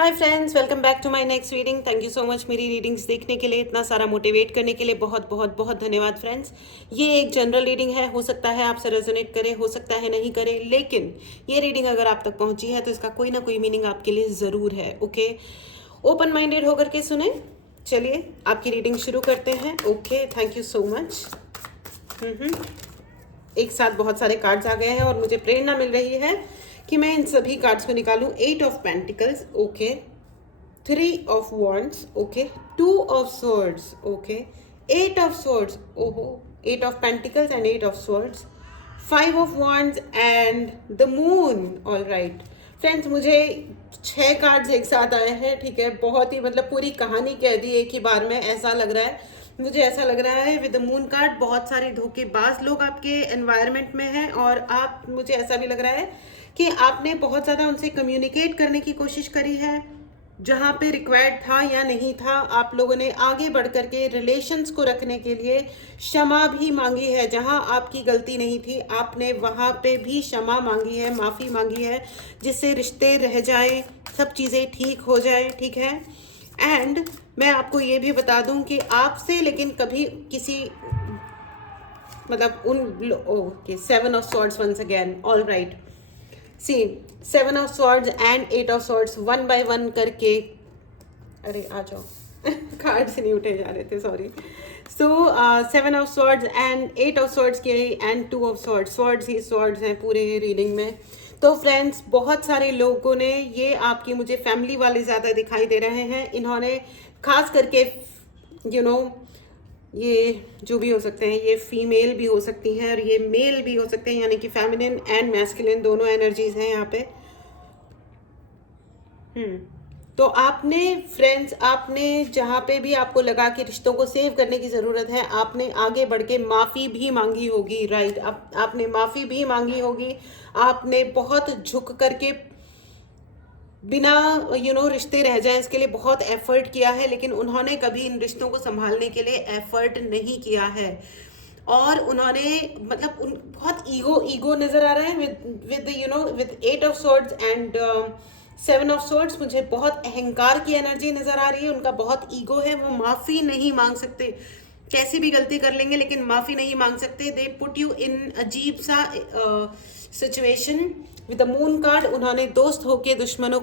Hi friends, welcome back to my next reading. Thank you so much मेरी readings देखने के लिए, इतना सारा मोटिवेट करने के लिए बहुत बहुत बहुत धन्यवाद फ्रेंड्स। ये एक जनरल रीडिंग है, हो सकता है आपसे रेजोनेट करे, हो सकता है नहीं करे, लेकिन ये रीडिंग अगर आप तक पहुंची है तो इसका कोई ना कोई मीनिंग आपके लिए ज़रूर है। ओके, ओपन माइंडेड होकर के सुने। चलिए आपकी रीडिंग शुरू करते हैं। Okay, thank you so much. एक साथ बहुत सारे कार्ड्स आ गए हैं और मुझे प्रेरणा मिल रही है कि मैं इन सभी कार्ड्स को निकालूं। 8 of pentacles, okay, 3 of wands, okay, 2 of swords, okay, 8 of swords, ओहो, 8 of pentacles and 8 of swords, 5 of wands and the moon. All right friends, मुझे 6 कार्ड्स एक साथ आए हैं। ठीक है, बहुत ही मतलब पूरी कहानी कह दी एक ही बार में, ऐसा लग रहा है मुझे। ऐसा लग रहा है विद द मून कार्ड बहुत सारे धोखेबाज लोग आपके एनवायरनमेंट में हैं और आप, मुझे ऐसा भी लग रहा है कि आपने बहुत ज़्यादा उनसे कम्युनिकेट करने की कोशिश करी है, जहाँ पे रिक्वायर्ड था या नहीं था। आप लोगों ने आगे बढ़ कर के रिलेशंस को रखने के लिए क्षमा भी मांगी है, जहाँ आपकी गलती नहीं थी आपने वहाँ पे भी क्षमा मांगी है, माफ़ी मांगी है, जिससे रिश्ते रह जाए, सब चीज़ें ठीक हो जाए। ठीक है, एंड मैं आपको ये भी बता दूं कि आपसे लेकिन कभी किसी मतलब okay, 7 of swords once again. All right, see 7 of swords and 8 of swords one by one करके, अरे आ जाओ कार्ड से नहीं उठे जा रहे थे, sorry. So 7 of swords and 8 of swords के and 2 of swords, swords he swords हैं पूरे रीडिंग में। तो फ्रेंड्स, बहुत सारे लोगों ने, ये आपकी मुझे फैमिली वाले ज़्यादा दिखाई दे रहे हैं, इन्होंने खास करके ये जो भी हो सकते हैं, ये फीमेल भी हो सकती हैं और ये मेल भी हो सकते हैं, यानी कि फेमिनिन एंड मैस्कुलिन दोनों एनर्जीज हैं यहाँ पे। तो आपने फ्रेंड्स, आपने जहाँ पे भी आपको लगा कि रिश्तों को सेव करने की ज़रूरत है, आपने आगे बढ़ के माफ़ी भी मांगी होगी। राइट, आपने माफ़ी भी मांगी होगी। आपने बहुत झुक करके बिना रिश्ते रह जाए इसके लिए बहुत एफर्ट किया है, लेकिन उन्होंने कभी इन रिश्तों को संभालने के लिए एफर्ट नहीं किया है। और उन्होंने मतलब बहुत ईगो नजर आ रहा है with 8 of swords and 7 of swords। मुझे बहुत अहंकार की एनर्जी नजर आ रही है, उनका बहुत ईगो है, वो माफी नहीं मांग सकते, कैसी भी गलती कर लेंगे लेकिन माफी नहीं मांग सकते। दे पुट यू इन अजीब सा situation with the moon card. उन्होंने दोस्त होके दुश्मनों,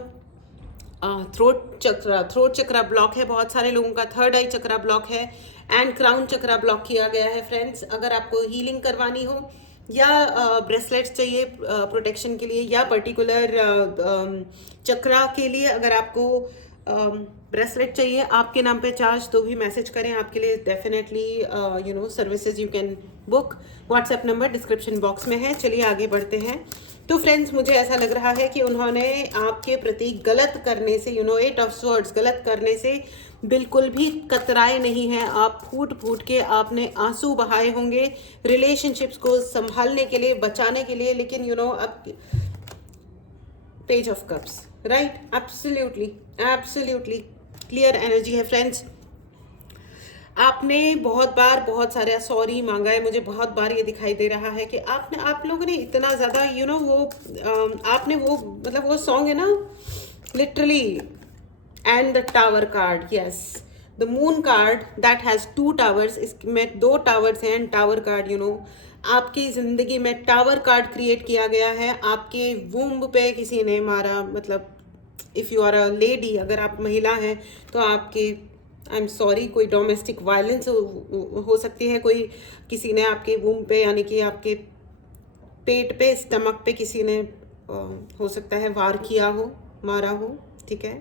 थ्रोट चक्रा ब्लॉक है बहुत सारे लोगों का, थर्ड आई चक्रा ब्लॉक है एंड क्राउन चक्रा ब्लॉक किया गया है। फ्रेंड्स, अगर आपको हीलिंग करवानी हो या ब्रेसलेट्स चाहिए प्रोटेक्शन के लिए, या पर्टिकुलर चक्रा के लिए अगर आपको ब्रेसलेट चाहिए आपके नाम पे चार्ज, तो भी मैसेज करें, आपके लिए definitely services you can book. WhatsApp number description box में है। चलिए आगे बढ़ते हैं। तो फ्रेंड्स, मुझे ऐसा लग रहा है कि उन्होंने आपके प्रति गलत करने से, 8 ऑफ swords, गलत करने से बिल्कुल भी कतराए नहीं हैं। आप फूट फूट के आपने आंसू बहाए होंगे रिलेशनशिप्स को संभालने के लिए, बचाने के लिए, लेकिन अब page of cups, right, absolutely absolutely clear energy है फ्रेंड्स। आपने बहुत बार बहुत सारा सॉरी मांगा है, मुझे बहुत बार ये दिखाई दे रहा है कि आप लोगों ने इतना ज़्यादा आपने वो मतलब वो सॉन्ग है ना, literally, and the tower card, yes, the moon card that has 2 towers, इसमें 2 टावर्स हैं एंड टावर कार्ड आपकी ज़िंदगी में टावर कार्ड क्रिएट किया गया है। आपके वूम्ब पे किसी ने मारा, मतलब if you are a lady, अगर आप महिला हैं तो आपके, आई एम सॉरी, कोई डोमेस्टिक वायलेंस हो सकती है, कोई किसी ने आपके वूम पे, यानी कि आपके पेट पे, स्टमक पे किसी ने हो सकता है वार किया हो, मारा हो। ठीक है,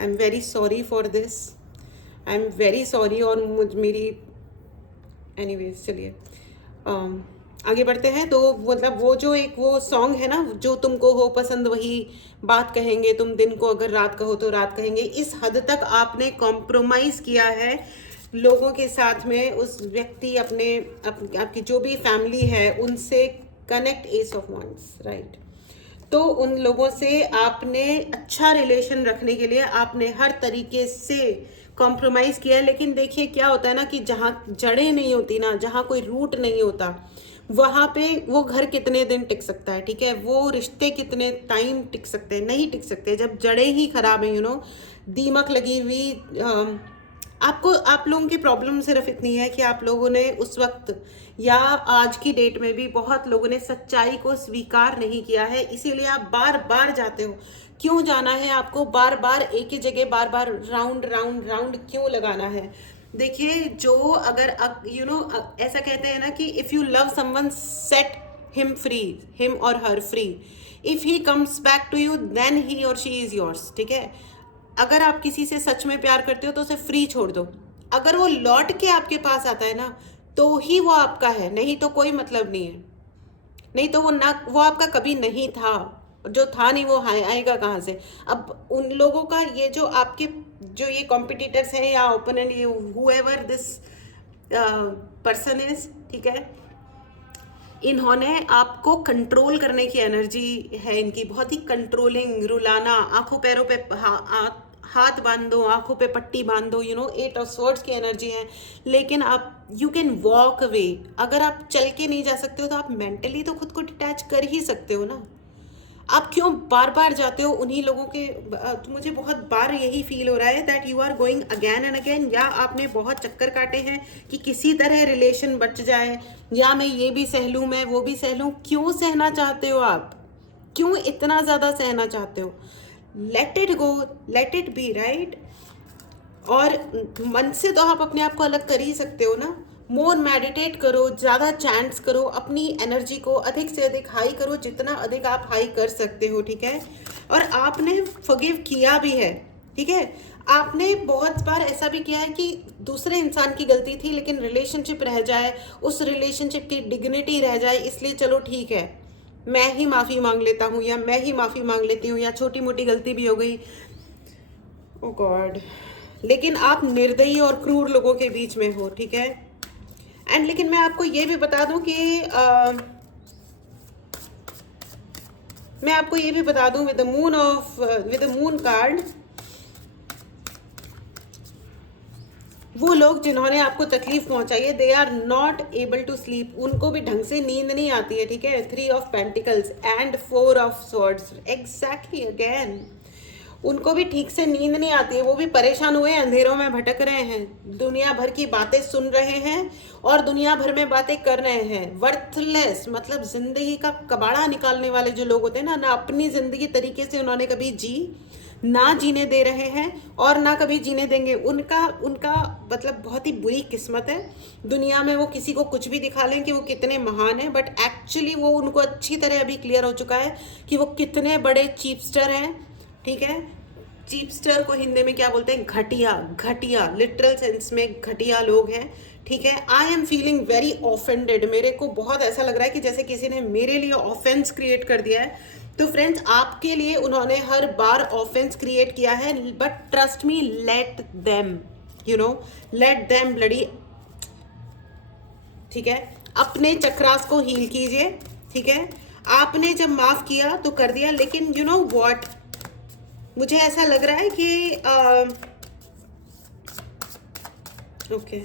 I am very sorry for this, I am very sorry. और मेरी एनीवेज, चलिए आगे बढ़ते हैं। तो मतलब वो जो एक वो सॉन्ग है ना, जो तुमको हो पसंद वही बात कहेंगे, तुम दिन को अगर रात कहो तो रात कहेंगे, इस हद तक आपने कॉम्प्रोमाइज़ किया है लोगों के साथ में। उस व्यक्ति आपकी जो भी फैमिली है उनसे connect, ace of wands, right. तो उन लोगों से आपने अच्छा रिलेशन रखने के लिए आपने हर तरीके से कॉम्प्रोमाइज़ किया है। लेकिन देखिए क्या होता है ना, कि जहाँ जड़ें नहीं होती ना, जहाँ कोई रूट नहीं होता, वहाँ पे वो घर कितने दिन टिक सकता है, ठीक है, वो रिश्ते कितने टाइम टिक सकते हैं, नहीं टिक सकते जब जड़ें ही खराब हैं, दीमक लगी हुई। आप लोगों की प्रॉब्लम सिर्फ इतनी है कि आप लोगों ने उस वक्त या आज की डेट में भी बहुत लोगों ने सच्चाई को स्वीकार नहीं किया है, इसीलिए आप बार बार जाते हो। क्यों जाना है आपको बार बार एक ही जगह, बार बार राउंड राउंड राउंड क्यों लगाना है? देखिए, जो अगर ऐसा कहते हैं ना कि if you love someone, set him free, him or her free. If he comes back to you then he or she is yours, ठीक है। अगर आप किसी से सच में प्यार करते हो तो उसे फ्री छोड़ दो। अगर वो लौट के आपके पास आता है ना, तो ही वो आपका है, नहीं तो कोई मतलब नहीं है। नहीं तो वो आपका कभी नहीं था। जो था नहीं वो आएगा कहाँ से? अब उन लोगों का ये जो ये कॉम्पिटिटर्स हैं या opponent, however this person is, ठीक है, इन्होंने आपको कंट्रोल करने की एनर्जी है इनकी, बहुत ही कंट्रोलिंग, रुलाना, आंखों पैरों पे हाथ बांध दो, आंखों पे पट्टी बांध दो, 8 ऑफ स्वॉर्ड्स की एनर्जी है। लेकिन आप यू कैन वॉक अवे। अगर आप चल के नहीं जा सकते हो तो आप मेंटली तो खुद को डिटैच कर ही सकते हो ना। आप क्यों बार बार जाते हो उन्हीं लोगों के? तो मुझे बहुत बार यही फील हो रहा है that you are going again and again, या आपने बहुत चक्कर काटे हैं कि किसी तरह रिलेशन बच जाए, या मैं ये भी सह लूँ, मैं वो भी सह लूँ। क्यों सहना चाहते हो आप? क्यों इतना ज़्यादा सहना चाहते हो? Let it go, let it be, right. और मन से तो आप अपने आप को अलग कर ही सकते हो ना। मोर मेडिटेट करो, ज़्यादा चैंट्स करो, अपनी एनर्जी को अधिक से अधिक हाई करो, जितना अधिक आप हाई कर सकते हो, ठीक है। और आपने फॉरगिव किया भी है, ठीक है। आपने बहुत बार ऐसा भी किया है कि दूसरे इंसान की गलती थी लेकिन रिलेशनशिप रह जाए, उस रिलेशनशिप की डिग्निटी रह जाए, इसलिए चलो ठीक है मैं ही माफ़ी मांग लेता हूँ या मैं ही माफ़ी मांग लेती हूँ, या छोटी मोटी गलती भी हो गई, ओ गॉड। लेकिन आप निर्दयी और क्रूर लोगों के बीच में हो, ठीक है। एंड लेकिन मैं आपको ये भी बता दूं कि मैं आपको ये भी बता दूं विद द मून कार्ड, वो लोग जिन्होंने आपको तकलीफ पहुंचाई है, they are not able to sleep. उनको भी ढंग से नींद नहीं आती है, ठीक है। 3 of pentacles and 4 of swords, exactly again उनको भी ठीक से नींद नहीं आती है। वो भी परेशान हुए, अंधेरों में भटक रहे हैं, दुनिया भर की बातें सुन रहे हैं और दुनिया भर में बातें कर रहे हैं। वर्थलेस, मतलब जिंदगी का कबाड़ा निकालने वाले जो लोग होते हैं ना, ना अपनी जिंदगी तरीके से उन्होंने कभी जी, ना जीने दे रहे हैं और ना कभी जीने देंगे। उनका मतलब बहुत ही बुरी किस्मत है। दुनिया में वो किसी को कुछ भी दिखा लें कि वो कितने महान हैं, बट एक्चुअली वो उनको अच्छी तरह अभी क्लियर हो चुका है कि वो कितने बड़े चीपस्टर हैं, ठीक है। चीपस्टर को हिंदी में क्या बोलते हैं? घटिया, घटिया, लिटरल सेंस में घटिया लोग हैं, ठीक है। I am feeling very offended. मेरे को बहुत ऐसा लग रहा है कि जैसे किसी ने मेरे लिए ऑफेंस क्रिएट कर दिया है। तो फ्रेंड्स, आपके लिए उन्होंने हर बार ऑफेंस क्रिएट किया है, but trust me, let them, let them bloody, ठीक है। अपने चक्रास को हील कीजिए, ठीक है। आपने जब माफ किया तो कर दिया, लेकिन यू नो व्हाट, मुझे ऐसा लग रहा है कि ओके,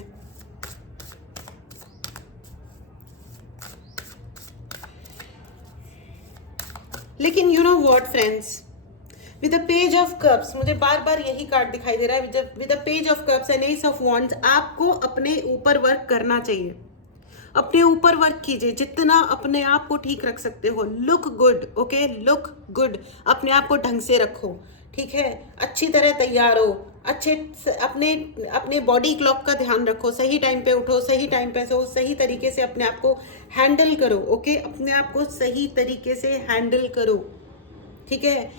लेकिन you know what friends, with the page of cups, मुझे बार बार यही कार्ड दिखाई दे रहा है, with the page of cups and S of wands, आपको अपने ऊपर वर्क करना चाहिए। अपने ऊपर वर्क कीजिए, जितना अपने आप को ठीक रख सकते हो। Look good, okay, look good, अपने आप को ढंग से रखो, ठीक है। अच्छी तरह तैयार हो, अपने बॉडी क्लॉक का ध्यान रखो, सही टाइम पे उठो, सही टाइम पे सो, सही तरीके से अपने आप को हैंडल करो, ओके। अपने आप को सही तरीके से हैंडल करो, ठीक है।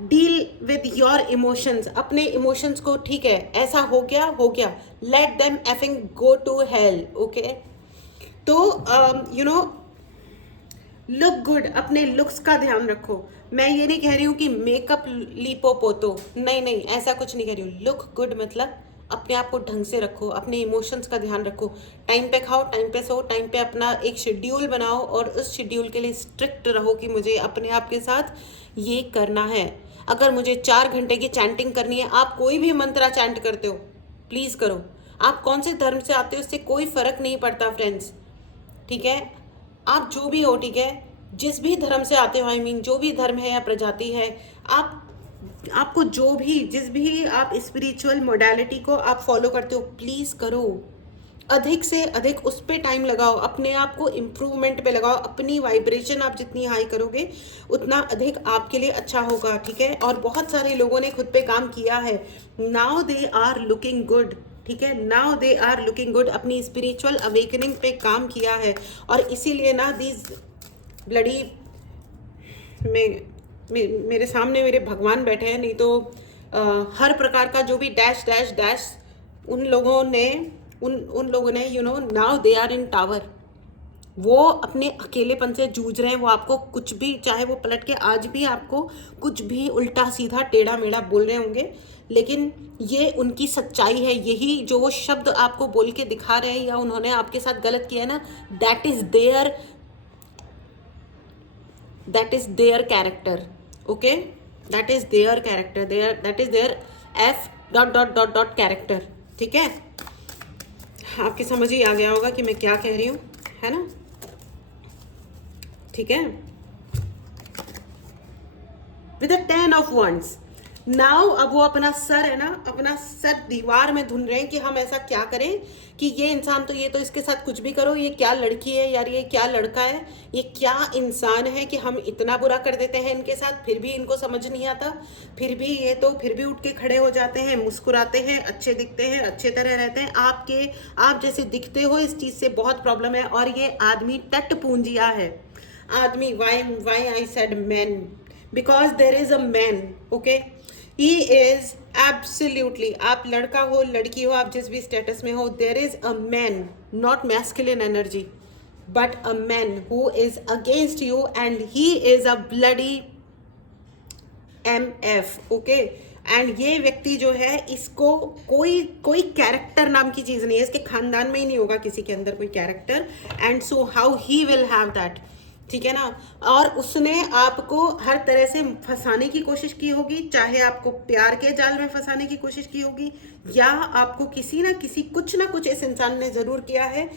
डील विद योर इमोशंस, अपने इमोशंस को, ठीक है, ऐसा हो गया, let them effing go to hell, okay. तो लुक गुड, अपने लुक्स का ध्यान रखो। मैं ये नहीं कह रही हूँ कि मेकअप लीपो पोतो, नहीं, ऐसा कुछ नहीं कह रही हूँ। लुक गुड मतलब अपने आप को ढंग से रखो, अपने इमोशंस का ध्यान रखो, टाइम पे खाओ, टाइम पे सो, टाइम पे अपना एक शेड्यूल बनाओ और उस शेड्यूल के लिए स्ट्रिक्ट रहो कि मुझे अपने आप के साथ ये करना है। अगर मुझे 4 घंटे की चैंटिंग करनी है, आप कोई भी मंत्रा चैंट करते हो, प्लीज़ करो। आप कौन से धर्म से आते हो, उससे कोई फ़र्क नहीं पड़ता फ्रेंड्स, ठीक है। आप जो भी हो, ठीक है, जिस भी धर्म से आते हो, आई मीन जो भी धर्म है या प्रजाति है, आप आपको जो भी जिस भी आप स्पिरिचुअल मोडालिटी को आप फॉलो करते हो, प्लीज़ करो, अधिक से अधिक उस पर टाइम लगाओ, अपने आप को इम्प्रूवमेंट पे लगाओ, अपनी वाइब्रेशन आप जितनी हाई करोगे उतना अधिक आपके लिए अच्छा होगा, ठीक है। और बहुत सारे लोगों ने खुद पे काम किया है, now they are looking good, ठीक है, now they are looking good, अपनी स्पिरिचुअल अवेकनिंग पे काम किया है। और इसीलिए ना दीज ब्लडी मेरे सामने मेरे भगवान बैठे हैं, नहीं तो हर प्रकार का जो भी डैश डैश डैश उन लोगों ने you know now they are in tower, वो अपने अकेलेपन से जूझ रहे हैं। वो आपको कुछ भी, चाहे वो पलट के आज भी आपको कुछ भी उल्टा सीधा टेढ़ा मेढ़ा बोल रहे होंगे, लेकिन ये उनकी सच्चाई है। यही जो वो शब्द आपको बोल के दिखा रहे हैं या उन्होंने आपके साथ गलत किया है ना, that is their character, okay, that is their character, that is their F dot dot dot dot character, ठीक है। आपकी समझ ही आ गया होगा कि मैं क्या कह रही हूँ, है ना, ठीक है। With a 10 of wands, now अब वो अपना सर है ना, अपना सर दीवार में धुन रहे हैं कि हम ऐसा क्या करें कि ये इंसान तो, ये तो इसके साथ कुछ भी करो, ये क्या लड़की है यार, ये क्या लड़का है, ये क्या इंसान है कि हम इतना बुरा कर देते हैं इनके साथ, फिर भी इनको समझ नहीं आता, फिर भी ये तो फिर भी उठ के खड़े हो जाते हैं, मुस्कुराते हैं, अच्छे दिखते हैं, अच्छे तरह रहते हैं। आप जैसे दिखते हो, इस चीज़ से बहुत प्रॉब्लम है। और ये आदमी टट पूंजिया है, आदमी, why I said man, because there is a man, okay, he is absolutely, आप लड़का हो लड़की हो, आप जिस भी स्टेटस में हो, देर is a man, not masculine energy, but a man who is against you and he is a bloody MF, okay. And ये व्यक्ति जो है, इसको कोई कैरेक्टर नाम की चीज़ नहीं है, इसके खानदान में ही नहीं होगा किसी के अंदर कोई character, and so how he will have that, ठीक है ना। और उसने आपको हर तरह से फंसाने की कोशिश की होगी, चाहे आपको प्यार के जाल में फंसाने की कोशिश की होगी, या आपको किसी ना किसी कुछ ना कुछ इस इंसान ने ज़रूर किया है,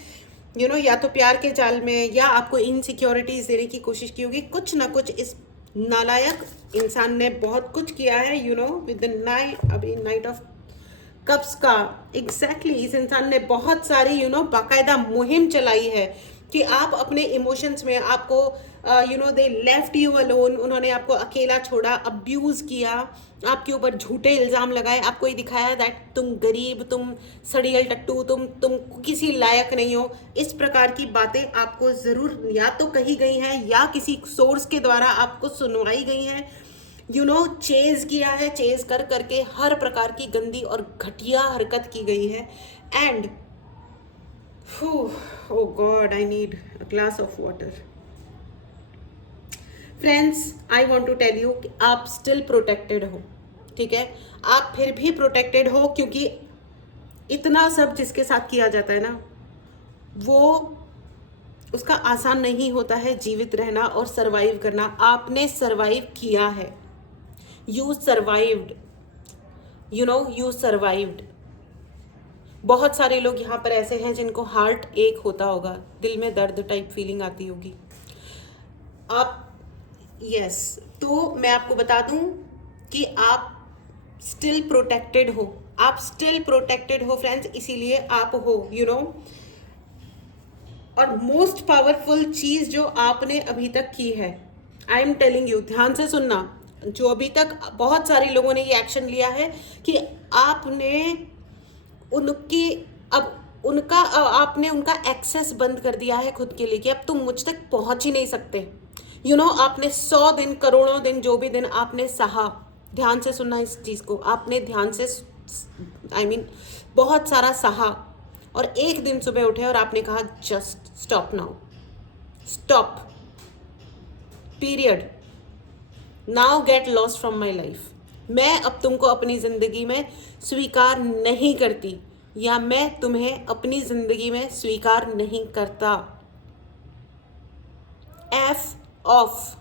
यू नो, या तो प्यार के जाल में, या आपको इनसिक्योरिटीज देने की कोशिश की होगी, कुछ ना कुछ इस नालायक इंसान ने बहुत कुछ किया है, you know, with the night of cups का एग्जैक्टली इस इंसान ने बहुत सारी यू नो बाकायदा मुहिम चलाई है कि आप अपने इमोशंस में, आपको you know they left you alone, उन्होंने आपको अकेला छोड़ा, अब्यूज़ किया, आपके ऊपर झूठे इल्ज़ाम लगाए, आपको ये दिखाया दैट तुम गरीब, तुम सड़ियल टट्टू, तुम किसी लायक नहीं हो। इस प्रकार की बातें आपको ज़रूर या तो कही गई हैं या किसी सोर्स के द्वारा आपको सुनवाई गई हैं, यू नो, चेज़ किया है, चेज़ कर करके हर प्रकार की गंदी और घटिया हरकत की गई है। And oh God, I need a glass of water. Friends, I want to tell you कि आप still protected हो, ठीक है, आप फिर भी protected हो, क्योंकि इतना सब जिसके साथ किया जाता है ना, वो उसका आसान नहीं होता है जीवित रहना और सर्वाइव करना। आपने सर्वाइव किया है, you survived, you know, you survived. बहुत सारे लोग यहाँ पर ऐसे हैं जिनको हार्ट एक होता होगा, दिल में दर्द टाइप फीलिंग आती होगी। आप यस, तो मैं आपको बता दूं कि आप स्टिल प्रोटेक्टेड हो, आप स्टिल प्रोटेक्टेड हो फ्रेंड्स, इसीलिए आप हो, यू नो। और मोस्ट पावरफुल चीज़ जो आपने अभी तक की है, आई एम टेलिंग यू, ध्यान से सुनना, जो अभी तक बहुत सारे लोगों ने ये एक्शन लिया है कि आपने आपने उनका एक्सेस बंद कर दिया है खुद के लिए, कि अब तुम मुझ तक पहुंच ही नहीं सकते, यू नो। आपने 100 दिन, करोड़ों दिन, जो भी दिन आपने सहा, ध्यान से सुनना इस चीज़ को, आपने ध्यान से आई मीन बहुत सारा सहा, और एक दिन सुबह उठे और आपने कहा just stop now, stop, period, now get lost from my life. मैं अब तुमको अपनी ज़िंदगी में स्वीकार नहीं करती, या मैं तुम्हें अपनी ज़िंदगी में स्वीकार नहीं करता। एफ ऑफ,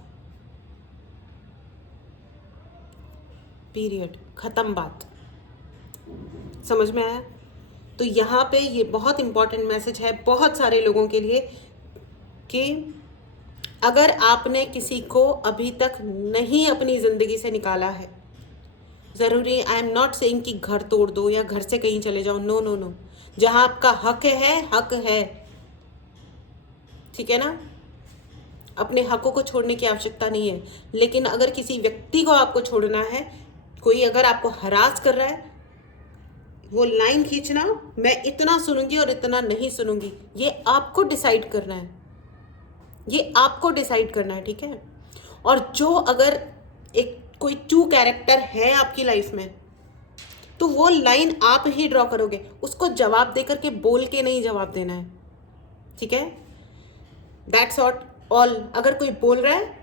पीरियड, ख़त्म बात। समझ में आया? तो यहाँ पे ये बहुत इंपॉर्टेंट मैसेज है बहुत सारे लोगों के लिए कि अगर आपने किसी को अभी तक नहीं अपनी ज़िंदगी से निकाला है, ज़रूरी, आई एम नॉट सेइंग कि घर तोड़ दो या घर से कहीं चले जाओ, नो नो नो, जहाँ आपका हक है, ठीक है ना, अपने हकों को छोड़ने की आवश्यकता नहीं है। लेकिन अगर किसी व्यक्ति को आपको छोड़ना है, कोई अगर आपको हरास कर रहा है, वो लाइन खींचना, मैं इतना सुनूंगी और इतना नहीं सुनूंगी, ये आपको डिसाइड करना है, ये आपको डिसाइड करना है, ठीक है। और जो अगर एक कोई ट्रू कैरेक्टर है आपकी लाइफ में, तो वो लाइन आप ही ड्रॉ करोगे, उसको जवाब दे करके, बोल के नहीं जवाब देना है, ठीक है। That's all. अगर कोई बोल रहा है,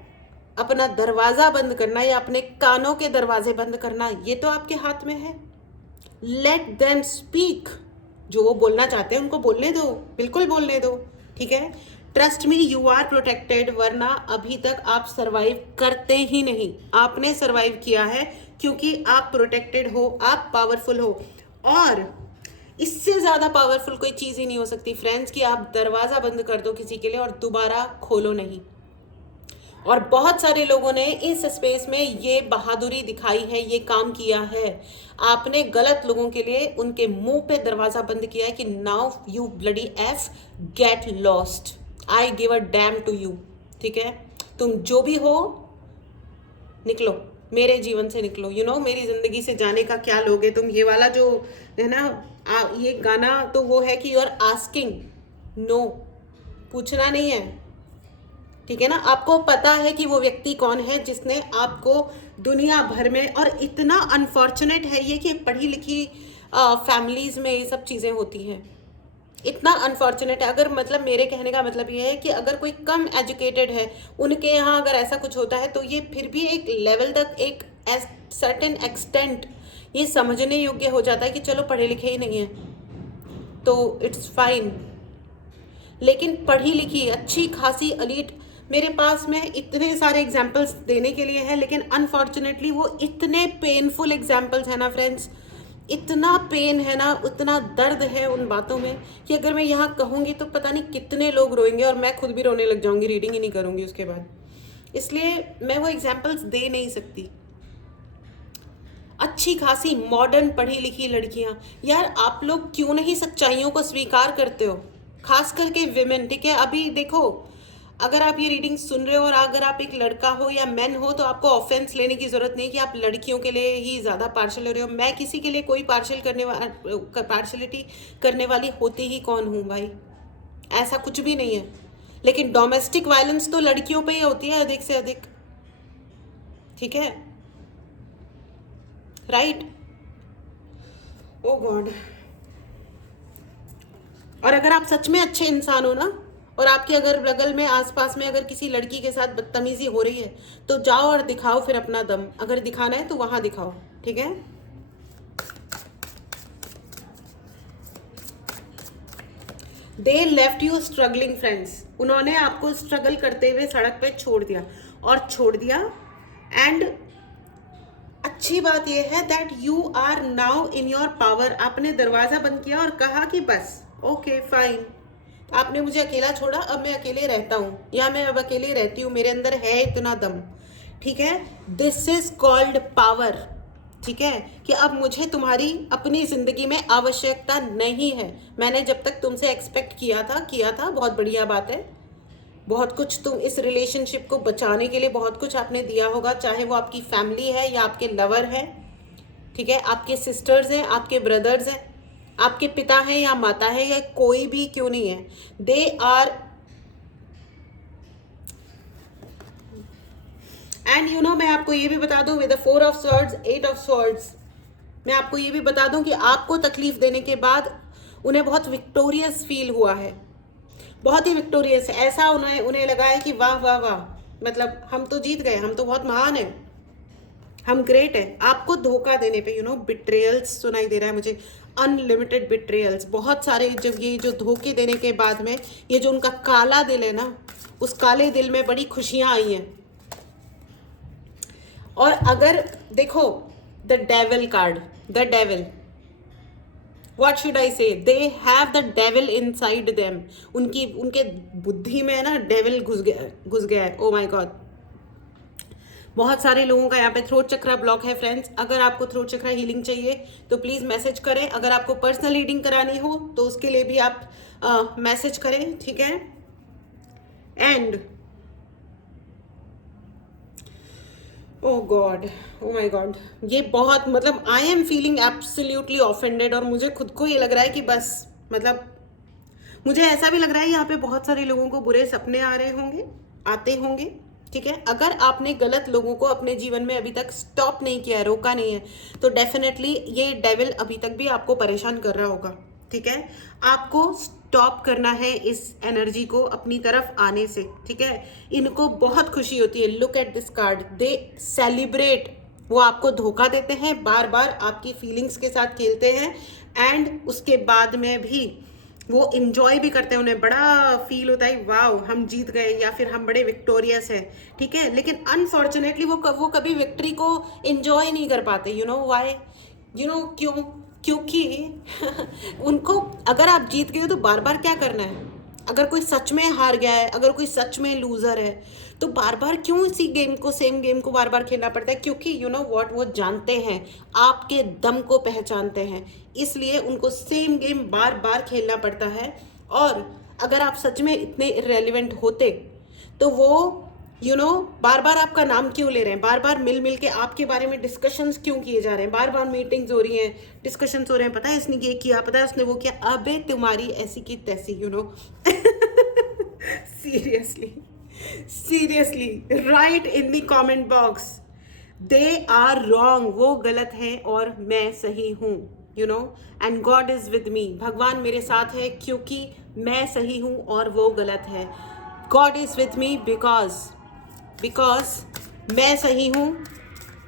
अपना दरवाज़ा बंद करना या अपने कानों के दरवाजे बंद करना, ये तो आपके हाथ में है। लेट देम स्पीक, जो वो बोलना चाहते हैं उनको बोलने दो, बिल्कुल बोलने दो, ठीक है। Trust me, you are protected, वरना अभी तक आप सरवाइव करते ही नहीं। आपने सरवाइव किया है क्योंकि आप प्रोटेक्टेड हो, आप पावरफुल हो, और इससे ज़्यादा पावरफुल कोई चीज़ ही नहीं हो सकती फ्रेंड्स, कि आप दरवाज़ा बंद कर दो किसी के लिए और दोबारा खोलो नहीं। और बहुत सारे लोगों ने इस स्पेस में ये बहादुरी दिखाई है, ये काम किया है। आपने गलत लोगों के लिए उनके मुंह पे दरवाज़ा बंद किया है कि now you bloody F get lost, I give a damn to you, ठीक है। तुम जो भी हो, निकलो मेरे जीवन से, निकलो, यू नो, मेरी ज़िंदगी से जाने का क्या लोगे तुम। ये वाला जो है ना, ये गाना तो वो है कि यू आर आस्किंग, नो, पूछना नहीं है, ठीक है ना। आपको पता है कि वो व्यक्ति कौन है जिसने आपको दुनिया भर में, और इतना अनफॉर्चुनेट है ये कि पढ़ी लिखी फैमिलीज़ में ये सब चीज़ें होती हैं, इतना अनफॉर्चुनेट है। अगर मतलब मेरे कहने का मतलब ये है कि अगर कोई कम एजुकेटेड है, उनके यहाँ अगर ऐसा कुछ होता है, तो ये फिर भी एक लेवल तक, एक सर्टेन एक्सटेंट ये समझने योग्य हो जाता है कि चलो पढ़े लिखे ही नहीं है तो इट्स फाइन। लेकिन पढ़ी लिखी अच्छी खासी एलीट, मेरे पास में इतने सारे एग्जाम्पल्स देने के लिए हैं, लेकिन अनफॉर्चुनेटली वो इतने पेनफुल एग्जाम्पल्स हैं ना फ्रेंड्स, इतना पेन है ना, उतना दर्द है उन बातों में कि अगर मैं यहाँ कहूँगी तो पता नहीं कितने लोग रोएंगे, और मैं खुद भी रोने लग जाऊँगी, रीडिंग ही नहीं करूँगी उसके बाद। इसलिए मैं वो एग्जाम्पल्स दे नहीं सकती। अच्छी खासी मॉडर्न पढ़ी लिखी लड़कियाँ, यार आप लोग क्यों नहीं सच्चाइयों को स्वीकार करते हो, खास करके विमेन, ठीक है। अभी देखो, अगर आप ये रीडिंग सुन रहे हो और अगर आप एक लड़का हो या मैन हो, तो आपको ऑफेंस लेने की ज़रूरत नहीं कि आप लड़कियों के लिए ही ज़्यादा पार्शल हो रहे हो। मैं किसी के लिए कोई पार्शलिटी करने वाली होती ही कौन हूँ भाई, ऐसा कुछ भी नहीं है। लेकिन डोमेस्टिक वायलेंस तो लड़कियों पे ही होती है अधिक से अधिक, ठीक है, राइट। ओ गॉड। और अगर आप सच में अच्छे इंसान हो ना, और आपके अगर बगल में आसपास में अगर किसी लड़की के साथ बदतमीजी हो रही है, तो जाओ और दिखाओ फिर अपना दम, अगर दिखाना है तो वहां दिखाओ, ठीक है। They left you struggling friends, उन्होंने आपको स्ट्रगल करते हुए सड़क पे छोड़ दिया, और छोड़ दिया। एंड अच्छी बात यह है that you are now in your power. आपने दरवाजा बंद किया और कहा कि बस ओके फाइन, आपने मुझे अकेला छोड़ा, अब मैं अकेले रहता हूँ, या मैं अब अकेले रहती हूँ, मेरे अंदर है इतना दम, ठीक है। दिस इज कॉल्ड पावर, ठीक है, कि अब मुझे तुम्हारी अपनी ज़िंदगी में आवश्यकता नहीं है। मैंने जब तक तुमसे एक्सपेक्ट किया था, बहुत बढ़िया बात है, बहुत कुछ तुम इस रिलेशनशिप को बचाने के लिए बहुत कुछ आपने दिया होगा, चाहे वो आपकी फैमिली है या आपके लवर है, ठीक है, आपके सिस्टर्स हैं, आपके ब्रदर्स हैं, आपके पिता हैं या माता है, या कोई भी क्यों नहीं है, they are. And you know, मैं आपको ये भी बता दूं, with the 4 of swords 8 of swords, मैं आपको ये भी बता दूं कि आपको तकलीफ देने के बाद उन्हें बहुत विक्टोरियस फील हुआ है, बहुत ही विक्टोरियस। ऐसा उन्हें लगा है कि वाह वाह वाह, मतलब हम तो जीत गए, हम तो बहुत महान हैं, हम ग्रेट हैं। आपको धोखा देने पे, यू नो, बिट्रेयल्स सुनाई दे रहा है मुझे, अनलिमिटेड बिट्रेयल्स, बहुत सारे। जब ये जो धोखे देने के बाद में ये जो उनका काला दिल है ना, उस काले दिल में बड़ी खुशियां आई हैं। और अगर देखो the devil card, the devil, what should I say, they have the devil inside them. उनके बुद्धि में ना डेविल घुस गया है। ओ माय गॉड, बहुत सारे लोगों का यहाँ पे थ्रोट चक्रा ब्लॉक है फ्रेंड्स। अगर आपको थ्रोट चक्रा हीलिंग चाहिए तो प्लीज मैसेज करें। अगर आपको पर्सनल रीडिंग करानी हो तो उसके लिए भी आप मैसेज करें, ठीक है। And O god, O my god, ये बहुत मतलब I am feeling absolutely offended, और मुझे खुद को ये लग रहा है कि बस मतलब मुझे ऐसा भी लग रहा है यहाँ पे बहुत सारे लोगों को बुरे सपने आ रहे होंगे, आते होंगे, ठीक है। अगर आपने गलत लोगों को अपने जीवन में अभी तक स्टॉप नहीं किया है, रोका नहीं है, तो डेफिनेटली ये डेविल अभी तक भी आपको परेशान कर रहा होगा, ठीक है। आपको स्टॉप करना है इस एनर्जी को अपनी तरफ आने से, ठीक है। इनको बहुत खुशी होती है, look at this card, they celebrate. वो आपको धोखा देते हैं, बार बार आपकी फीलिंग्स के साथ खेलते हैं, एंड उसके बाद में भी वो इंजॉय भी करते हैं। उन्हें बड़ा फील होता है, वाओ हम जीत गए, या फिर हम बड़े विक्टोरियस हैं, ठीक है। लेकिन अनफॉर्चुनेटली वो कभी विक्ट्री को इंजॉय नहीं कर पाते। You know why? You know क्यों? क्योंकि उनको, अगर आप जीत गए हो तो बार बार क्या करना है? अगर कोई सच में हार गया है, अगर कोई सच में लूजर है, तो बार बार क्यों इसी गेम को, सेम गेम को बार बार खेलना पड़ता है? क्योंकि यू नो व्हाट, वो जानते हैं, आपके दम को पहचानते हैं, इसलिए उनको सेम गेम बार बार खेलना पड़ता है। और अगर आप सच में इतने इररेलेवेंट होते तो वो यू नो बार बार आपका नाम क्यों ले रहे हैं? बार बार मिल मिल के आपके बारे में डिस्कशंस क्यों किए जा रहे हैं? बार बार मीटिंग्स हो रही हैं, डिस्कशंस हो रहे हैं, पता है इसने ये किया, पता है उसने वो किया। अबे तुम्हारी ऐसी की तैसी, you know. Seriously, seriously write in the comment box, they are wrong, वो गलत है और मैं सही हूँ, you know. And god is with me, भगवान मेरे साथ है क्योंकि मैं सही हूँ और वो गलत है। God is with me because मैं सही हूँ,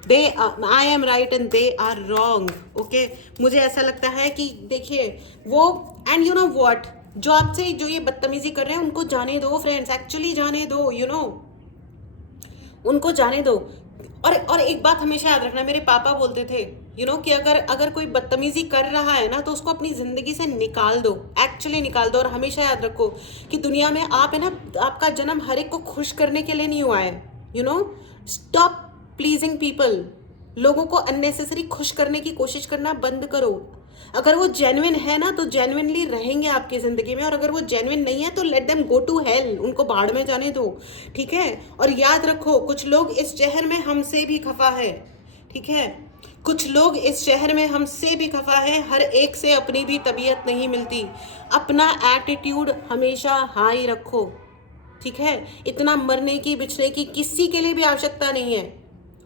they I am right and they are wrong, okay. मुझे ऐसा लगता है कि देखिए वो, एंड यू नो व्हाट, जो आपसे जो ये बदतमीजी कर रहे हैं उनको जाने दो फ्रेंड्स, एक्चुअली जाने दो, यू नो, उनको जाने दो। और एक बात हमेशा याद रखना, मेरे पापा बोलते थे यू नो कि अगर कोई बदतमीजी कर रहा है ना तो उसको अपनी जिंदगी से निकाल दो, एक्चुअली निकाल दो। और हमेशा याद रखो कि दुनिया में आप है ना, आपका जन्म हर एक को खुश करने के लिए नहीं हुआ है, you know. Stop pleasing people, लोगों को अननेसेसरी खुश करने की कोशिश करना बंद करो। अगर वो जेन्युइन है ना तो जेन्युइनली रहेंगे आपकी जिंदगी में, और अगर वो जेन्युइन नहीं है तो let them go to hell, उनको बाढ़ में जाने दो, ठीक है। और याद रखो कुछ लोग इस शहर में हमसे भी खफा है, ठीक है। कुछ लोग इस शहर में हमसे भी खफा है, हर एक से अपनी भी तबीयत नहीं मिलती। अपना एटीट्यूड हमेशा हाई रखो, ठीक है। इतना मरने की बिछने की किसी के लिए भी आवश्यकता नहीं है,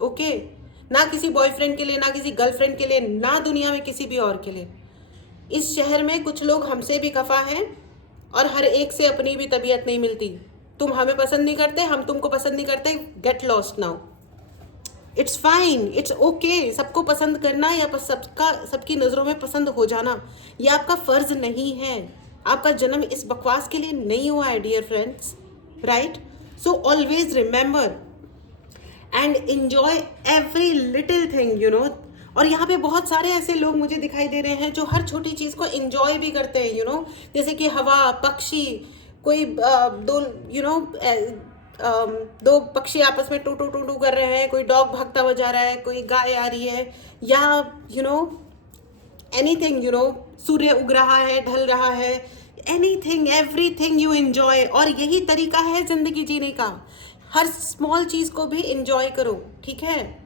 ओके। ना किसी बॉयफ्रेंड के लिए, ना किसी गर्लफ्रेंड के लिए, ना दुनिया में किसी भी और के लिए। इस शहर में कुछ लोग हमसे भी खफा हैं और हर एक से अपनी भी तबीयत नहीं मिलती। तुम हमें पसंद नहीं करते, हम तुमको पसंद नहीं करते, get lost now, it's fine, it's okay. सबको पसंद करना या सबकी नज़रों में पसंद हो जाना ये आपका फ़र्ज नहीं है। आपका जन्म इस बकवास के लिए नहीं हुआ है dear friends, right. So always remember and enjoy every little thing, you know. और यहाँ पे बहुत सारे ऐसे लोग मुझे दिखाई दे रहे हैं जो हर छोटी चीज़ को एंजॉय भी करते हैं, यू नो। जैसे कि हवा, पक्षी, कोई दो यू नो दो पक्षी आपस में टू टू टू टू कर रहे हैं, कोई डॉग भागता हुआ जा रहा है, कोई गाय आ रही है, या you know anything, you know, सूर्य उग रहा है, ढल रहा है, एनीथिंग एवरीथिंग यू एंजॉय। और यही तरीका है जिंदगी जीने का, हर स्मॉल चीज़ को भी एंजॉय करो, ठीक है।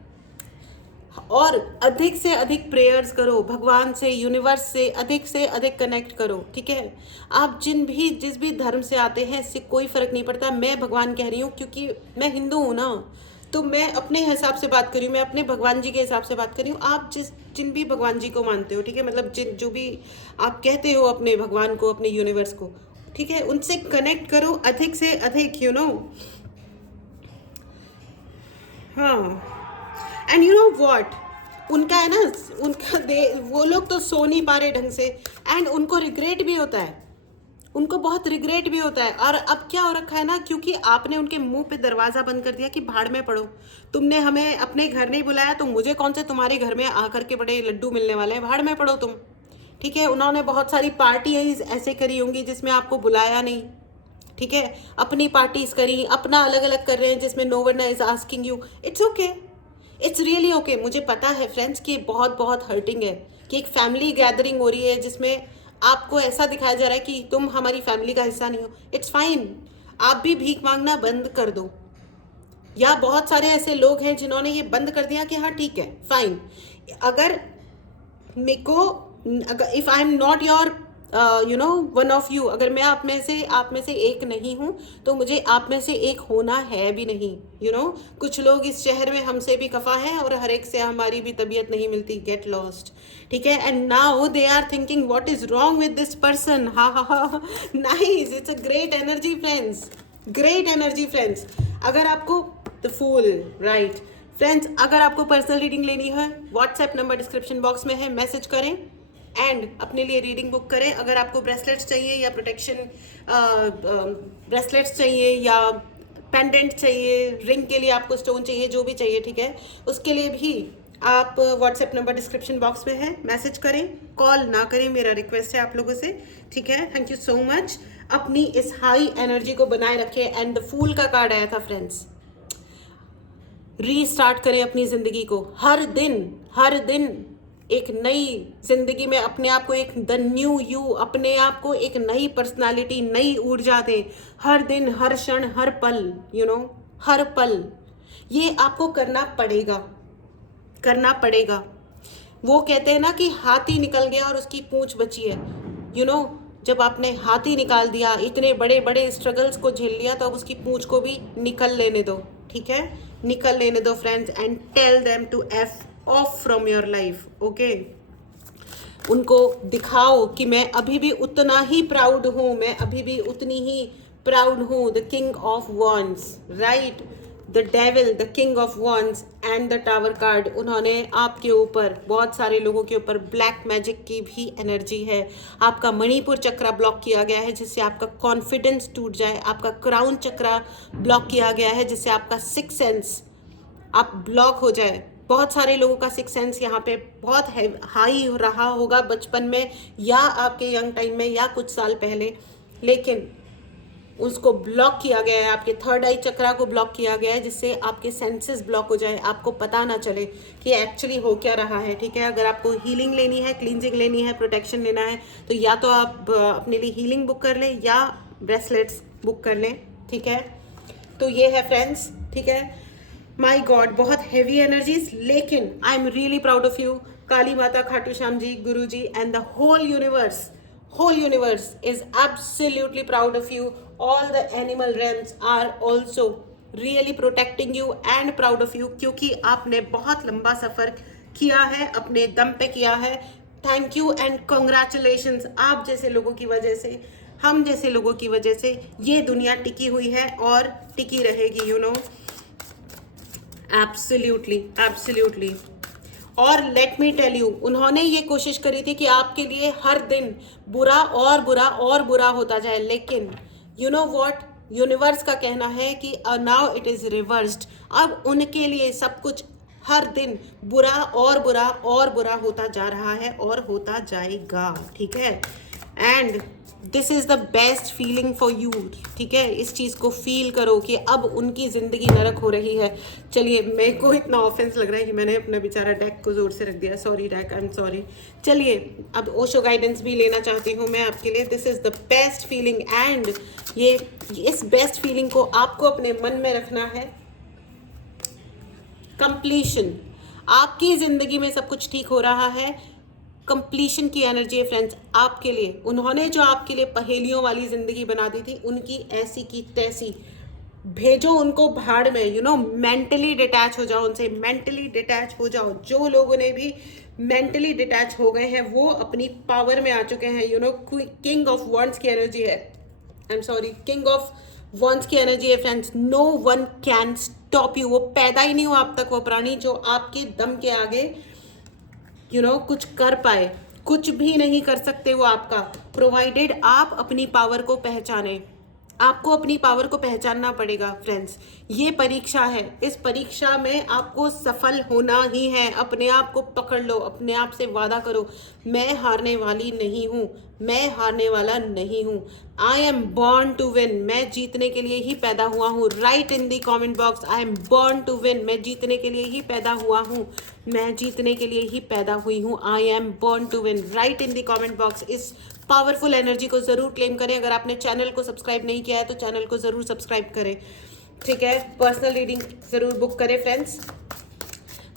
और अधिक से अधिक प्रेयर्स करो, भगवान से, यूनिवर्स से अधिक कनेक्ट करो, ठीक है। आप जिस भी धर्म से आते हैं इससे कोई फ़र्क नहीं पड़ता। मैं भगवान कह रही हूँ क्योंकि मैं हिंदू हूँ ना, तो मैं अपने हिसाब से बात कर रही हूँ, मैं अपने भगवान जी के हिसाब से बात कर रही हूँ। आप जिन भी भगवान जी को मानते हो, ठीक है, मतलब जो भी आप कहते हो अपने भगवान को, अपने यूनिवर्स को, ठीक है, उनसे कनेक्ट करो अधिक से अधिक, यू नो। हाँ, एंड यू नो व्हाट, उनका है ना, वो लोग तो सो नहीं पा रहे ढंग से, एंड उनको रिग्रेट भी होता है, उनको बहुत रिग्रेट भी होता है। और अब क्या हो रखा है ना, क्योंकि आपने उनके मुंह पे दरवाज़ा बंद कर दिया कि भाड़ में पड़ो, तुमने हमें अपने घर नहीं बुलाया तो मुझे कौन से तुम्हारे घर में आकर के बड़े लड्डू मिलने वाले हैं, भाड़ में पड़ो तुम, ठीक है। उन्होंने बहुत सारी पार्टियाँ ऐसे करी होंगी जिसमें आपको बुलाया नहीं, ठीक है। अपनी पार्टीज करी, अपना अलग अलग कर रहे हैं जिसमें no one is asking you. It's okay, it's really okay. मुझे पता है फ्रेंड्स कि बहुत बहुत हर्टिंग है कि एक फैमिली गैदरिंग हो रही है जिसमें आपको ऐसा दिखाया जा रहा है कि तुम हमारी फैमिली का हिस्सा नहीं हो। इट्स फाइन, आप भी भीख मांगना बंद कर दो। या बहुत सारे ऐसे लोग हैं जिन्होंने ये बंद कर दिया कि हाँ ठीक है फाइन, अगर मेरे को, अगर if I am not your one of you, अगर मैं आप में से एक नहीं हूँ तो मुझे आप में से एक होना है भी नहीं। कुछ लोग इस शहर में हमसे भी खफा हैं और हर एक से हमारी भी तबीयत नहीं मिलती। गेट लॉस्ट, ठीक है। And now they are thinking what is wrong with this person. Ha ha ha, nice, it's a great energy friends, great energy friends. अगर आपको द फूल, राइट फ्रेंड्स, अगर आपको पर्सनल रीडिंग लेनी है WhatsApp number description box में है, message करें and अपने लिए रीडिंग बुक करें। अगर आपको ब्रेसलेट्स चाहिए या प्रोटेक्शन ब्रेसलेट्स चाहिए या पेंडेंट चाहिए, रिंग के लिए आपको स्टोन चाहिए, जो भी चाहिए, ठीक है, उसके लिए भी आप व्हाट्सएप नंबर डिस्क्रिप्शन बॉक्स में है, मैसेज करें, कॉल ना करें, मेरा रिक्वेस्ट है आप लोगों से, ठीक है। Thank you so much. अपनी इस हाई एनर्जी को बनाए रखें। एंड द फूल का कार्ड आया था फ्रेंड्स, रीस्टार्ट करें अपनी ज़िंदगी को। हर दिन एक नई जिंदगी में अपने आप को एक द न्यू यू, अपने आप को एक नई पर्सनालिटी, नई ऊर्जा दें। हर दिन, हर क्षण, हर पल, हर पल ये आपको करना पड़ेगा। वो कहते हैं ना कि हाथी निकल गया और उसकी पूंछ बची है। जब आपने हाथी निकाल दिया, इतने बड़े बड़े स्ट्रगल्स को झेल लिया, तो अब उसकी पूंछ को भी निकल लेने दो, ठीक है, निकल लेने दो friends. And tell them to F off from your life, okay. उनको दिखाओ कि मैं अभी भी उतना ही प्राउड हूँ, मैं अभी भी उतनी ही प्राउड हूँ। The king of wands, right, the devil, the king of wands and the tower card, उन्होंने आपके ऊपर, बहुत सारे लोगों के ऊपर ब्लैक मैजिक की भी एनर्जी है। आपका मणिपुर चक्रा ब्लॉक किया गया है जिससे आपका कॉन्फिडेंस टूट जाए। आपका क्राउन चक्रा ब्लॉक किया गया है जिससे आपका सिक्स सेंस आप ब्लॉक हो जाए। बहुत सारे लोगों का सिक्स सेंस यहाँ पे बहुत हाई रहा होगा बचपन में या आपके यंग टाइम में या कुछ साल पहले, लेकिन उसको ब्लॉक किया गया है। आपके थर्ड आई चक्रा को ब्लॉक किया गया है जिससे आपके सेंसेस ब्लॉक हो जाए, आपको पता ना चले कि एक्चुअली हो क्या रहा है, ठीक है। अगर आपको हीलिंग लेनी है, क्लींजिंग लेनी है, प्रोटेक्शन लेना है, तो या तो आप अपने लिए हीलिंग बुक कर लें या ब्रेसलेट्स बुक कर लें, ठीक है। तो ये है फ्रेंड्स, ठीक है। माई गॉड, बहुत हैवी एनर्जीज, लेकिन I am really proud of you. Kali Mata, Khatu Shyam ji, Guru ji and the whole universe is absolutely proud of you. All the animal realms are also really protecting you and proud of you, क्योंकि आपने बहुत लंबा सफ़र किया है, अपने दम पे किया है। Thank you and congratulations. आप जैसे लोगों की वजह से, हम जैसे लोगों की वजह से ये दुनिया टिकी हुई है और टिकी रहेगी, एब्सोल्युटली। और लेट मी टेल यू, उन्होंने ये कोशिश करी थी कि आपके लिए हर दिन बुरा और बुरा होता जाए, लेकिन यू नो व्हाट, यूनिवर्स का कहना है कि नाउ इट इज़ रिवर्स्ड। अब उनके लिए सब कुछ हर दिन बुरा और बुरा होता जा रहा है और होता जाएगा, ठीक है। And this is the best feeling for you, ठीक है। इस चीज़ को फील करो कि अब उनकी ज़िंदगी नरक हो रही है। चलिए, मेरे को इतना ऑफेंस लग रहा है कि मैंने अपना बेचारा डेक को ज़ोर से रख दिया। Sorry deck, I am sorry. चलिए, अब ओशो गाइडेंस भी लेना चाहती हूँ मैं आपके लिए। This is the best feeling and इस बेस्ट फीलिंग को आपको अपने मन में रखना है। कंप्लीशन, आपकी ज़िंदगी में सब कुछ ठीक हो रहा है। कंप्लीशन की एनर्जी है फ्रेंड्स आपके लिए। उन्होंने जो आपके लिए पहेलियों वाली ज़िंदगी बना दी थी, उनकी ऐसी की तैसी भेजो उनको भाड़ में। मेंटली डिटैच हो जाओ उनसे, मेंटली डिटैच हो जाओ। जो लोगों ने भी मेंटली डिटैच हो गए हैं वो अपनी पावर में आ चुके हैं। किंग ऑफ वॉन्ड्स की एनर्जी है, I am sorry, king of wands की एनर्जी है friends. No one can stop you. वो पैदा ही नहीं हुआ अब तक वो प्राणी जो आपके दम के आगे कुछ कर पाए। कुछ भी नहीं कर सकते वो आपका, प्रोवाइडेड आप अपनी पावर को पहचाने। आपको अपनी पावर को पहचानना पड़ेगा फ्रेंड्स। ये परीक्षा है, इस परीक्षा में आपको सफल होना ही है। अपने आप को पकड़ लो, अपने आप से वादा करो, मैं हारने वाली नहीं हूँ, मैं हारने वाला नहीं हूँ। I am born to win, मैं जीतने के लिए ही पैदा हुआ हूँ। Write in the comment box, I am born to win, मैं जीतने के लिए ही पैदा हुआ हूँ, मैं जीतने के लिए ही पैदा हुई हूँ। I am born to win, write in the comment box. इस पावरफुल एनर्जी को ज़रूर क्लेम करें। अगर आपने चैनल को सब्सक्राइब नहीं किया है तो चैनल को ज़रूर सब्सक्राइब करें, ठीक है। पर्सनल रीडिंग ज़रूर बुक करें friends.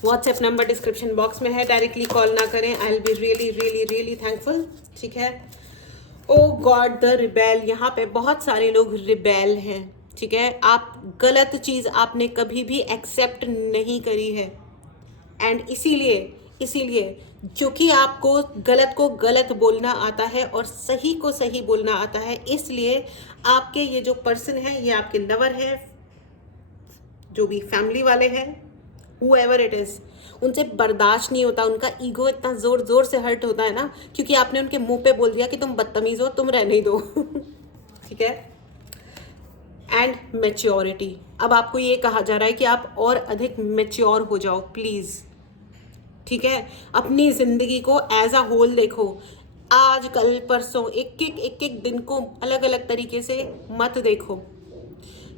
WhatsApp number description box में है, डायरेक्टली कॉल ना करें। I will be really really really thankful, ठीक है। ओ गॉड द रिबेल, यहाँ पे बहुत सारे लोग रिबेल हैं, ठीक है। आप गलत चीज़ आपने कभी भी एक्सेप्ट नहीं करी है, एंड इसीलिए क्योंकि आपको गलत को गलत बोलना आता है और सही को सही बोलना आता है, इसलिए आपके ये जो पर्सन है, ये आपके लवर है, जो भी फैमिली वाले हैं, whoever it is, उनसे बर्दाश्त नहीं होता। उनका ईगो इतना जोर जोर से हर्ट होता है ना, क्योंकि आपने उनके मुंह पे बोल दिया कि तुम बदतमीज हो, तुम रहने ही दो ठीक है। एंड मैच्योरिटी, अब आपको ये कहा जा रहा है कि आप और अधिक मैच्योर हो जाओ प्लीज़, ठीक है। अपनी ज़िंदगी को एज अ होल देखो, आज कल परसों एक एक दिन को अलग अलग तरीके से मत देखो।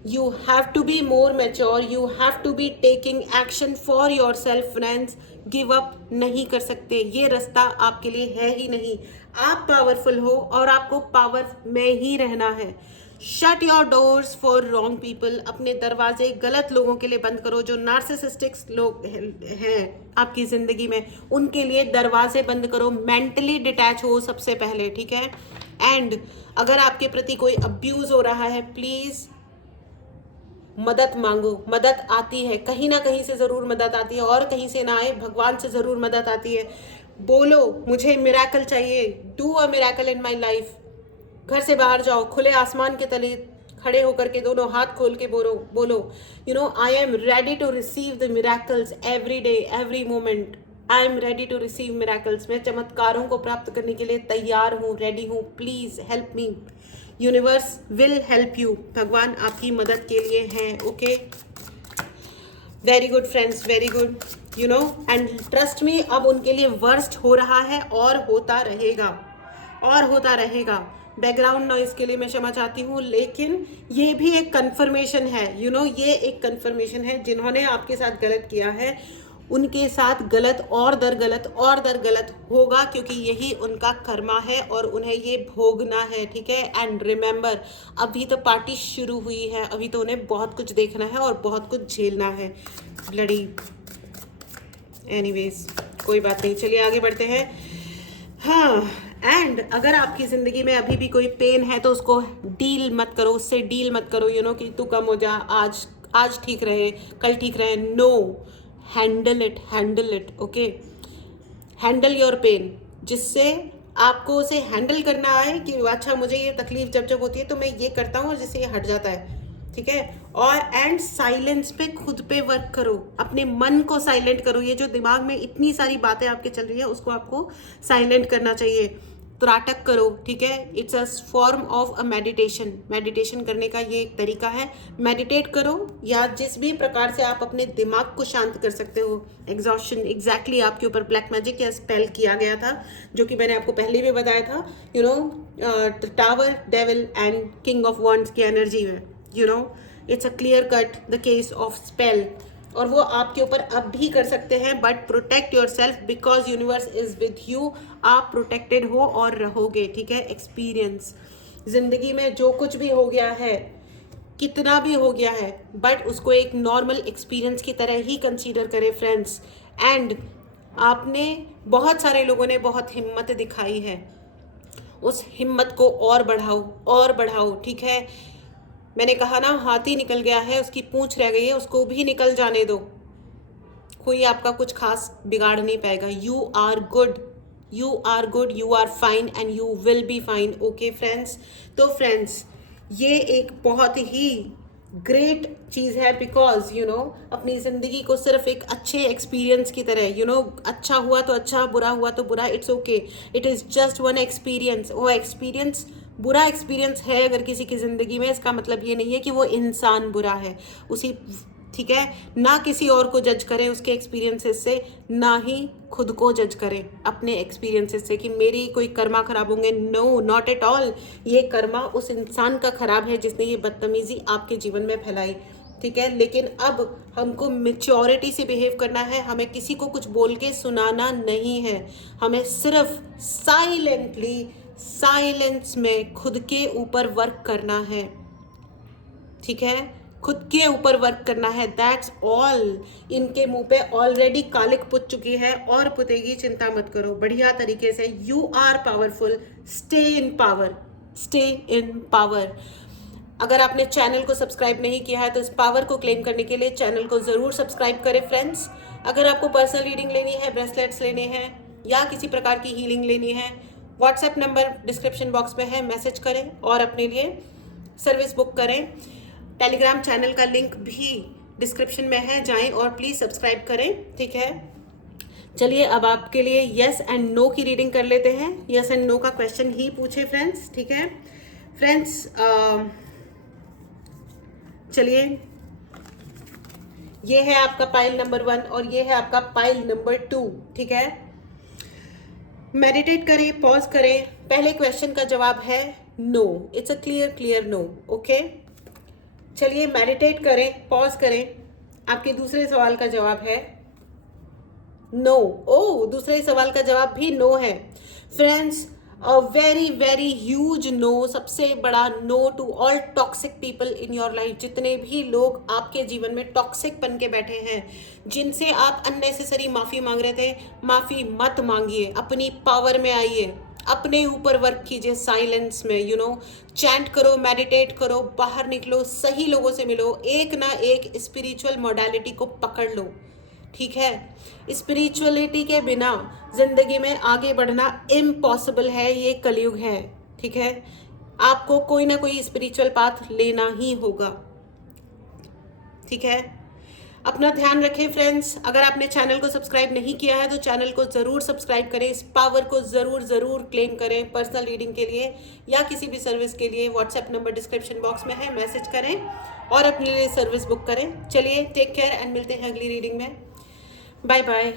You have to be more mature, you have to be taking action for yourself friends. Give up नहीं कर सकते, ये रास्ता आपके लिए है ही नहीं। आप पावरफुल हो और आपको पावर में ही रहना है। Shut your doors for wrong people, अपने दरवाजे गलत लोगों के लिए बंद करो। जो नार्सिसिस्टिक्स लोग हैं आपकी ज़िंदगी में, उनके लिए दरवाजे बंद करो। मेंटली डिटैच हो सबसे पहले, ठीक है। एंड अगर आपके प्रति कोई अब्यूज़ हो रहा है, प्लीज़ मदद मांगो। मदद आती है, कहीं ना कहीं से ज़रूर मदद आती है, और कहीं से ना आए, भगवान से ज़रूर मदद आती है। बोलो मुझे मिरेकल चाहिए, do a miracle in my life. घर से बाहर जाओ, खुले आसमान के तले खड़े होकर के दोनों हाथ खोल के बोलो you know, I am ready to receive the miracles every day every moment. I am ready to receive miracles, मैं चमत्कारों को प्राप्त करने के लिए तैयार हूँ, रेडी हूँ। Please help me, universe will help you, भगवान आपकी मदद के लिए हैं, okay. Very good friends, very good, you know, and trust me, अब उनके लिए वर्स्ट हो रहा है और होता रहेगा, और होता रहेगा। बैकग्राउंड नॉइज़ के लिए मैं क्षमा चाहती हूँ, लेकिन ये भी एक कंफर्मेशन है, यू नो, ये एक कंफर्मेशन है। जिन्होंने आपके साथ गलत किया है, उनके साथ गलत और दर गलत होगा, क्योंकि यही उनका कर्मा है और उन्हें ये भोगना है, ठीक है। एंड रिमेंबर, अभी तो पार्टी शुरू हुई है, अभी तो उन्हें बहुत कुछ देखना है और बहुत कुछ झेलना है। ब्लडी, एनीवेज, कोई बात नहीं, चलिए आगे बढ़ते हैं। हाँ, एंड अगर आपकी ज़िंदगी में अभी भी कोई पेन है तो उसको डील मत करो, उससे डील मत करो, यू नो, कि तू कम हो जा, आज ठीक रहे, कल ठीक रहे। No, handle it, okay. Handle your pain, जिससे आपको उसे हैंडल करना आए कि अच्छा मुझे ये तकलीफ जब होती है तो मैं ये करता हूँ और जिससे ये हट जाता है, ठीक है। और एंड साइलेंस पे खुद पे वर्क करो, अपने मन को साइलेंट करो। ये जो दिमाग में इतनी सारी बातें आपके चल रही है, उसको आपको साइलेंट करना चाहिए। त्राटक करो, ठीक है। It's a form of a meditation करने का ये एक तरीका है। मेडिटेट करो, या जिस भी प्रकार से आप अपने दिमाग को शांत कर सकते हो। एग्जॉस्शन, एग्जैक्टली आपके ऊपर ब्लैक मैजिक या स्पेल किया गया था, जो कि मैंने आपको पहले भी बताया था, you know, tower, devil and king of wands की एनर्जी है, you know. It's a clear cut the case of spell, और वो आपके ऊपर अब भी कर सकते हैं। But protect your self, because universe is with you. आप प्रोटेक्टेड हो और रहोगे, ठीक है। एक्सपीरियंस, जिंदगी में जो कुछ भी हो गया है, कितना भी हो गया है, बट उसको एक नॉर्मल एक्सपीरियंस की तरह ही कंसीडर करें फ्रेंड्स। एंड आपने, बहुत सारे लोगों ने बहुत हिम्मत दिखाई है, उस हिम्मत को और बढ़ाओ, ठीक है। मैंने कहा ना, हाथी निकल गया है, उसकी पूंछ रह गई है, उसको भी निकल जाने दो, कोई आपका कुछ खास बिगाड़ नहीं पाएगा। You are good, you are fine and you will be fine, okay friends. तो फ्रेंड्स, ये एक बहुत ही ग्रेट चीज़ है, बिकॉज यू नो, अपनी ज़िंदगी को सिर्फ एक अच्छे एक्सपीरियंस की तरह, यू नो, अच्छा हुआ तो अच्छा, बुरा हुआ तो बुरा, it's okay, it is just one experience. वो एक्सपीरियंस बुरा एक्सपीरियंस है अगर किसी की ज़िंदगी में, इसका मतलब ये नहीं है कि वो इंसान बुरा है उसी, ठीक है। ना किसी और को जज करें उसके एक्सपीरियंसेस से, ना ही खुद को जज करें अपने एक्सपीरियंसेस से कि मेरी कोई कर्मा खराब होंगे। No, not at all. ये कर्मा उस इंसान का खराब है जिसने ये बदतमीजी आपके जीवन में फैलाई, ठीक है। लेकिन अब हमको मेच्योरिटी से बिहेव करना है, हमें किसी को कुछ बोल के सुनाना नहीं है, हमें सिर्फ साइलेंटली साइलेंस में खुद के ऊपर वर्क करना है, ठीक है। खुद के ऊपर वर्क करना है, दैट्स ऑल। इनके मुंह पे ऑलरेडी कालिक पुत चुकी है और पुतेगी, चिंता मत करो, बढ़िया तरीके से। You are powerful, stay in power, stay in power. अगर आपने चैनल को सब्सक्राइब नहीं किया है तो इस पावर को क्लेम करने के लिए चैनल को ज़रूर सब्सक्राइब करें फ्रेंड्स। अगर आपको पर्सनल रीडिंग लेनी है, ब्रेसलेट्स लेने हैं या किसी प्रकार की हीलिंग लेनी है, व्हाट्सएप नंबर डिस्क्रिप्शन बॉक्स में है, मैसेज करें और अपने लिए सर्विस बुक करें। टेलीग्राम चैनल का लिंक भी डिस्क्रिप्शन में है, जाएं और प्लीज़ सब्सक्राइब करें, ठीक है। चलिए अब आपके लिए यस एंड नो की रीडिंग कर लेते हैं। यस एंड नो का क्वेश्चन ही पूछे फ्रेंड्स, ठीक है फ्रेंड्स। चलिए, ये है आपका पाइल नंबर 1 और ये है आपका पाइल नंबर 2, ठीक है। मेडिटेट करें, पॉज करें। पहले क्वेश्चन का जवाब है no, it's a clear no, okay. चलिए मेडिटेट करें, पॉज करें। आपके दूसरे सवाल का जवाब है नो। ओ, दूसरे सवाल का जवाब भी नो है friends. A very very huge no, सबसे बड़ा no to all toxic people in your life. जितने भी लोग आपके जीवन में टॉक्सिक बन के बैठे हैं, जिनसे आप अननेसेसरी माफ़ी मांग रहे थे, माफ़ी मत मांगिए, अपनी पावर में आइए, अपने ऊपर वर्क कीजिए, साइलेंस में, यू नो, चैंट करो, मेडिटेट करो, बाहर निकलो, सही लोगों से मिलो, एक ना एक स्पिरिचुअल मोडालिटी को पकड़ लो, ठीक है। स्पिरिचुअलिटी के बिना जिंदगी में आगे बढ़ना इम्पॉसिबल है, ये कलयुग है, ठीक है। आपको कोई ना कोई स्पिरिचुअल पाथ लेना ही होगा, ठीक है। अपना ध्यान रखें फ्रेंड्स। अगर आपने चैनल को सब्सक्राइब नहीं किया है तो चैनल को ज़रूर सब्सक्राइब करें, इस पावर को ज़रूर क्लेम करें। पर्सनल रीडिंग के लिए या किसी भी सर्विस के लिए व्हाट्सएप नंबर डिस्क्रिप्शन बॉक्स में है, मैसेज करें और अपने लिए सर्विस बुक करें। चलिए, टेक केयर एंड मिलते हैं अगली रीडिंग में। Bye bye.